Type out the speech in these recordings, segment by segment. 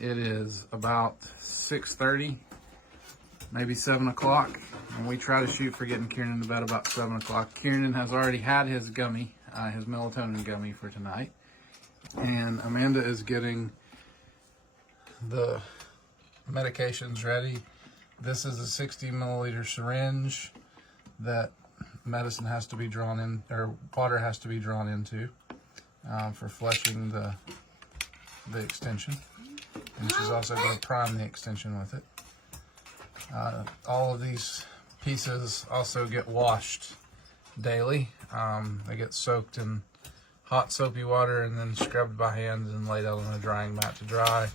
It is about 6:30, maybe 7 o'clock, and we try to shoot for getting Kieran to bed about 7 o'clock. Kieran has already had his gummy, his melatonin gummy for tonight, and Amanda is getting the medications ready. This is a 60 milliliter syringe that medicine has to be drawn in, or water has to be drawn into for flushing the extension. And she's also going to prime the extension with it. All of these pieces also get washed daily. They get soaked in hot soapy water and then scrubbed by hand and laid out on a drying mat to dry.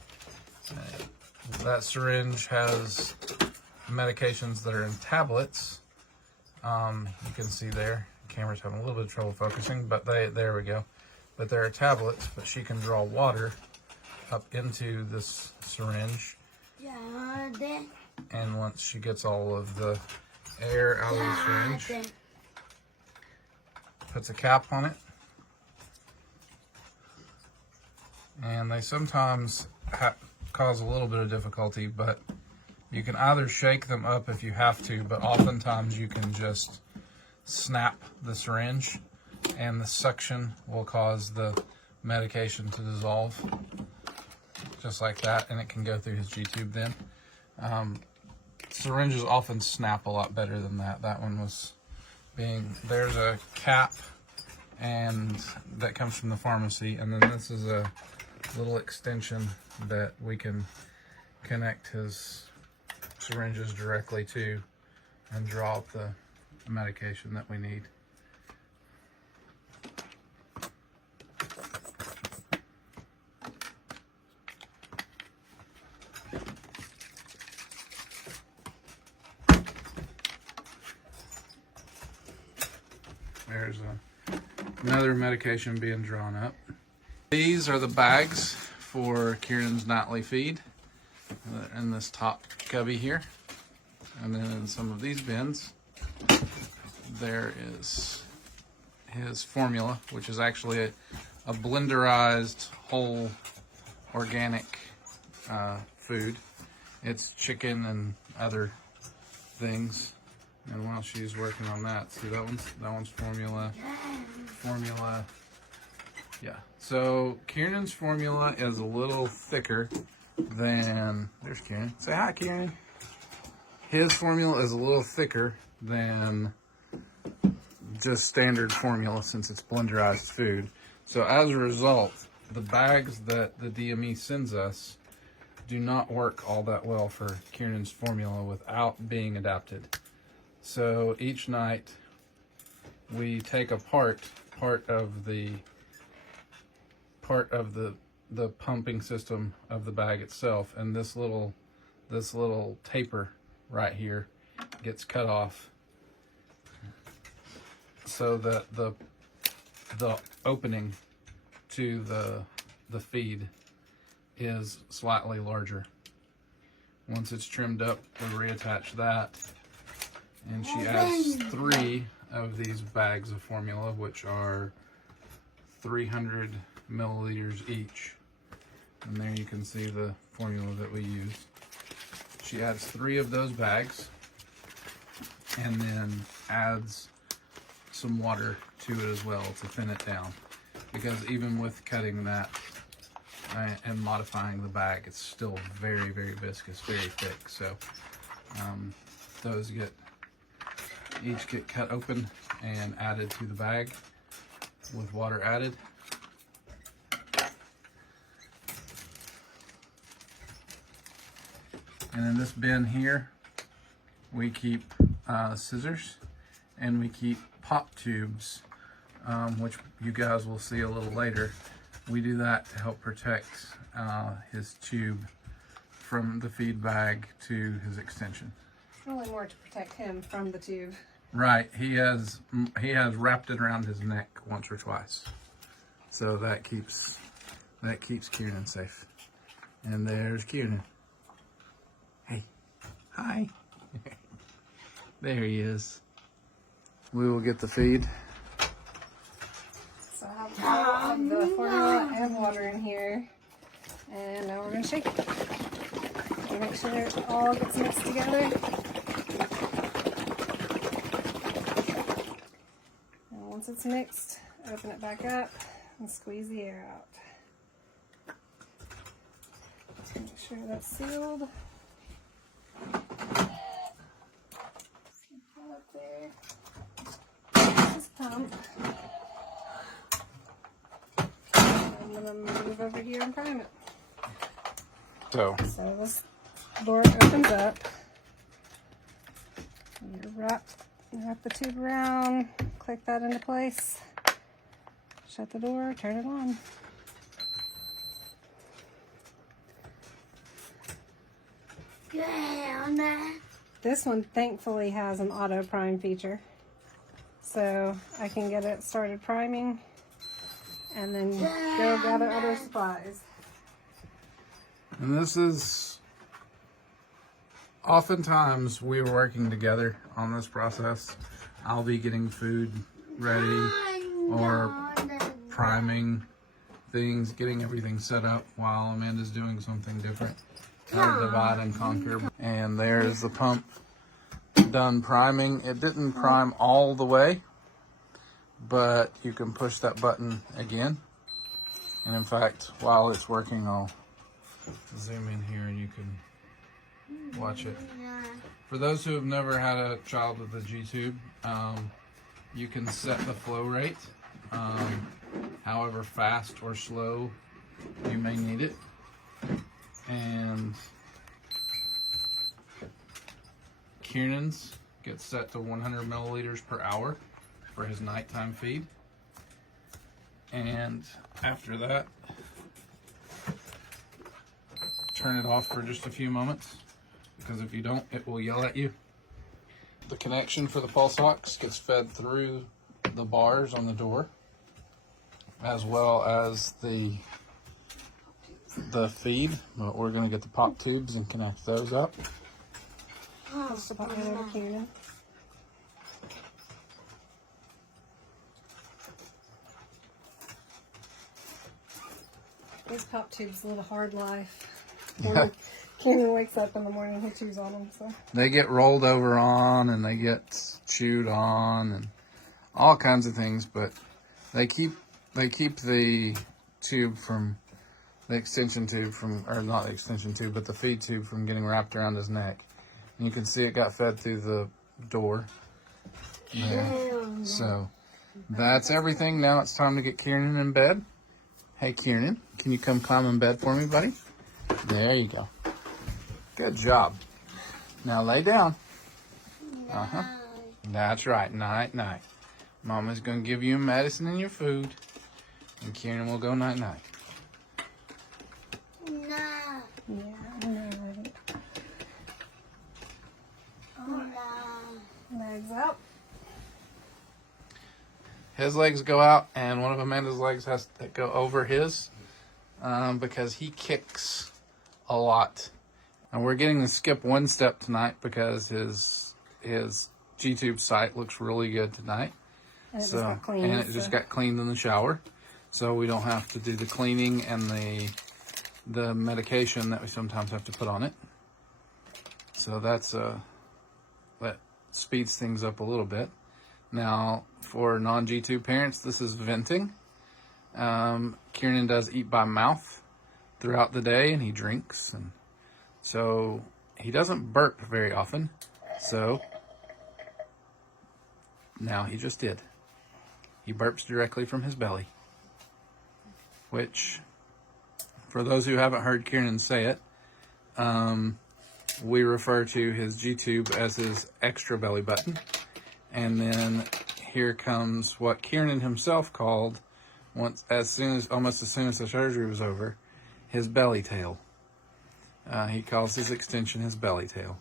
That syringe has medications that are in tablets. You can see there, the camera's having a little bit of trouble focusing, but there we go. But there are tablets, but she can draw water up into this syringe. And once she gets all of the air out of the syringe, puts a cap on it. And they sometimes cause a little bit of difficulty, but you can either shake them up if you have to, but oftentimes you can just snap the syringe and the suction will cause the medication to dissolve just like that, and it can go through his G-tube then. Syringes often snap a lot better than that. That one was there's a cap and that comes from the pharmacy, and then this is a little extension that we can connect his syringes directly to and draw up the medication that we need. There's another medication being drawn up. These are the bags for Kieran's nightly feed in this top cubby here. And then in some of these bins, there is his formula, which is actually a blenderized whole organic food. It's chicken and other things. And while she's working on that, see that one's formula. Yeah. So Kieran's formula is a little thicker than, there's Kieran. Say hi, Kieran. His formula is a little thicker than just standard formula since it's blenderized food. So as a result, the bags that the DME sends us do not work all that well for Kieran's formula without being adapted. So each night we take apart part of the pumping system of the bag itself, and this little taper right here gets cut off so that the opening to the feed is slightly larger. Once it's trimmed up, we reattach that. And she adds 3 of these bags of formula, which are 300 milliliters each. And there you can see the formula that we use. She adds 3 of those bags and then adds some water to it as well to thin it down. Because even with cutting that and modifying the bag, it's still very, very viscous, very thick. So those each get cut open and added to the bag with water added. And in this bin here, we keep scissors and we keep pop tubes, which you guys will see a little later. We do that to help protect his tube from the feed bag to his extension. Really more to protect him from the tube. Right, he has wrapped it around his neck once or twice, so that keeps Kieran safe. And there's Kieran. Hey, hi. There he is. We will get the feed. So I have all of the formula and water in here, And now we're going to shake it. To make sure it all gets mixed together. And once it's mixed, open it back up and squeeze the air out. Just make sure that's sealed. Up there. This is pump. I'm going to move over here and prime it. So this door opens up. You wrap the tube around, click that into place, shut the door, turn it on. This one thankfully has an auto prime feature, so I can get it started priming and then go gather other supplies. And this is, oftentimes we're working together on this process. I'll be getting food ready or priming things, getting everything set up while Amanda's doing something different. Kind of divide and conquer. And there's the pump done priming. It didn't prime all the way, but you can push that button again. And in fact, while it's working, I'll zoom in here and you can watch it. For those who have never had a child with a G-tube, you can set the flow rate, however fast or slow you may need it. And Kiernan's gets set to 100 milliliters per hour for his nighttime feed. And after that, turn it off for just a few moments, because if you don't, it will yell at you. The connection for the pulse ox gets fed through the bars on the door, as well as the feed, but we're going to get the pop tubes and connect those up. That's about it over Kiernan. These pop tubes live a hard life. Yeah. Kiernan wakes up in the morning, he chews on them. So They get rolled over on and they get chewed on and all kinds of things, but they keep the tube from, the extension tube from, or not the extension tube, but the feed tube from getting wrapped around his neck. And you can see it got fed through the door. Yeah. So that's everything. Now it's time to get Kiernan in bed. Hey Kiernan, can you come climb in bed for me, buddy? There you go. Good job. Now lay down. Uh-huh. That's right. Night, night. Mama's going to give you medicine and your food. And Kiernan will go night, night. yeah, no. Legs up. His legs go out, and one of Amanda's legs has to go over his because he kicks a lot. And we're getting to skip one step tonight because his G-tube site looks really good tonight. And it just got cleaned. Just got cleaned in the shower, so we don't have to do the cleaning and the medication that we sometimes have to put on it. So that speeds things up a little bit. Now, for non-G-tube parents, this is venting. Kiernan does eat by mouth throughout the day, and he drinks, and so he doesn't burp very often. So now he just did. He burps directly from his belly, which, for those who haven't heard Kiernan say it, we refer to his G-tube as his extra belly button. And then here comes what Kiernan himself called, almost as soon as the surgery was over, his belly tail. He calls his extension his belly tail.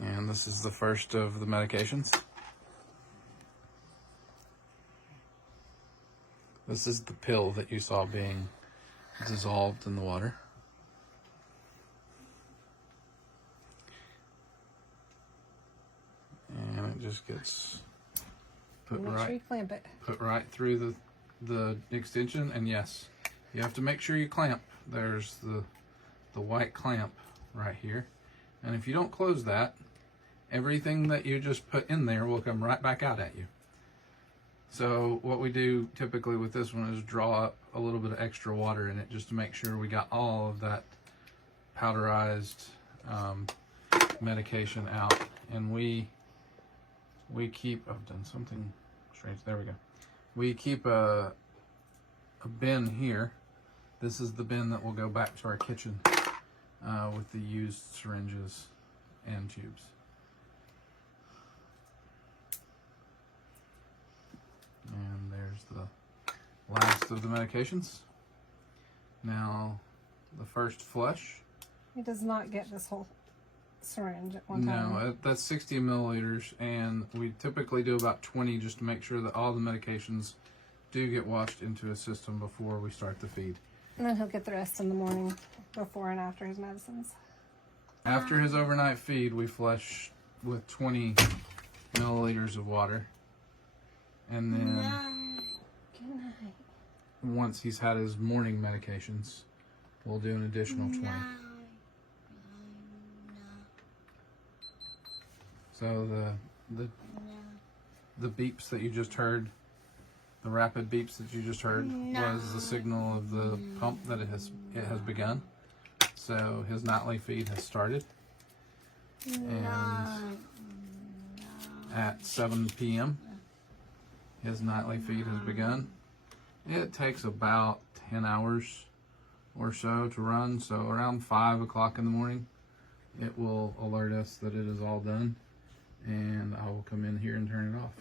And this is the first of the medications. This is the pill that you saw being dissolved in the water. And it just gets put Make sure you clamp it. right through the extension, and yes, You have to make sure you clamp. There's the white clamp right here. And if you don't close that, everything that you just put in there will come right back out at you. So what we do typically with this one is draw up a little bit of extra water in it just to make sure we got all of that powderized medication out. And we keep, I've done something strange, there we go. We keep a bin here. This is the bin that will go back to our kitchen with the used syringes and tubes. And there's the last of the medications. Now, the first flush. He does not get this whole syringe at one time. No, that's 60 milliliters, and we typically do about 20 just to make sure that all the medications do get washed into a system before we start the feed. And then he'll get the rest in the morning before and after his medicines. After his overnight feed, we flush with 20 milliliters of water. And then Good night. once he's had his morning medications, we'll do an additional 20. So the beeps that you just heard, the rapid beeps that you just heard, was the signal of the pump that it has begun. So his nightly feed has started. And at 7 p.m. his nightly feed has begun. It takes about 10 hours or so to run, so around 5 o'clock in the morning it will alert us that it is all done, and I will come in here and turn it off.